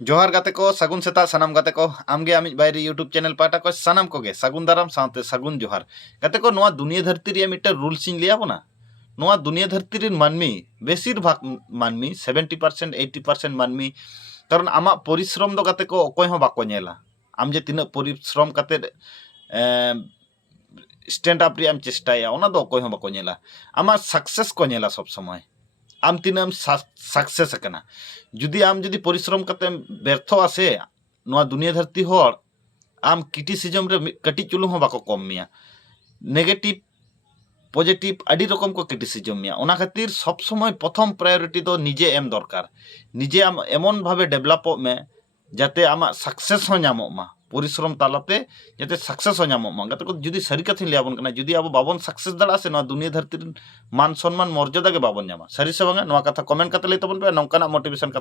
जोहार गाते को सगुन सेता सनाम गाते को आमगे आमिज बायरे यूट्यूब चैनल पाटा को सनाम को गे सगुन दाराम साथे सगुन जोहार गाते को नोआ दुनिया धरती रे मिट्टे रूल्स इन लिया बोना नोआ दुनिया धरती रे मानमी बेसिर भाग मानमी 70% 80% मानमी कारण आमा परिश्रम दो गाते को अकोय हो बाको नेला आम जे तिना परिश्रम काते स्टैंड अप रे आम चेष्टाया ओना दो अकोय हो बाको नेला आमा सक्सेस को नेला सब समय आम तीनाम सक्सेस करना जुदी आम जुदी परिश्रम करते व्यर्थ आसे नोआ दुनिया धरती होड़ आम क्रिटिसिजम रे कटी चुलु हो बाको कम मिया नेगेटिव पॉजिटिव आदि रकम को क्रिटिसिजम मिया ओना खातिर सब समय प्रथम प्रायोरिटी दो निजे एम दरकार निजे आम एमन भावे डेवलप में जाते आमा सक्सेस हो नामो मा परिश्रम तालाते जाते सक्सेस हो नामो मा गाते को जुदी सरी कथि लियाबन कना जुदी आबो बाबन सक्सेस दला से नोआ दुनिया धरती मान सम्मान मर्यादा के बाबन नामा सरी से बांगा नोआ कथा कमेंट कते लई तबन पे नौकाना मोटिवेशन कथा